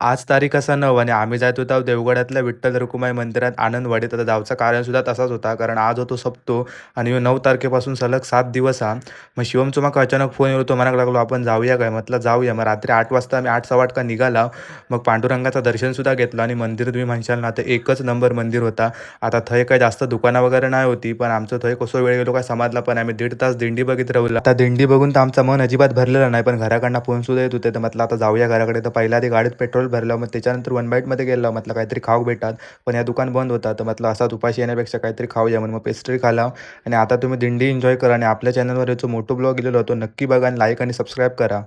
आज तारीख असा 9 आणि आम्ही जात होतो देवगडातल्या विठ्ठल रखुमाई मंदिरात आनंदवाडीत. आता जायचं कारण सुद्धा तसाच होता, कारण आज होतो सप्तो आणि ह्यो 9 तारखेपासून सलग 7 दिवस हा. मग शिवमचा माका अचानक फोन येतो, म्हणायला लागलो, "आपण जाऊया काय?" म्हटलं, "जाऊया." मग रात्री 8 वाजता आम्ही 8 सव्वा 8 निघाला. मग पांडुरंगाचं दर्शनसुद्धा घेतलं आणि मंदिर तुम्ही म्हणशाल ना, तर एकच नंबर मंदिर होता. आता थंय काही जास्त दुकानं वगैरे नाही होती, पण आमचं थंय कसं वेळ गेलो काय समजला पण आम्ही 1.5 तास दिंडी बघित राहिलो. आता दिंडी बघून तर आमचं मन अजिबात भरलेलं नाही, पण घराकडनं फोनसुद्धा येत होते. तर म्हटलं आता जाऊया घराकडे. तर पहिल्या आधी गाडीत पेट्रोल भरलं, मग त्याच्यानंतर वन बाईटमध्ये गेलो. म्हटलं काहीतरी खाऊ भेटात, पण या दुकान बंद होता. तर म्हटलं असाच उपाशी येण्यापेक्षा काहीतरी खाऊया म्हणून मग पेस्ट्री खाला. आणि आता तुम्ही दिंडी एन्जॉय करा आणि आपल्या चॅनलवर याचा मोठो ब्लॉग गेलेलो होतो, नक्की बघा आणि लाईक आणि सबस्क्राईब करा.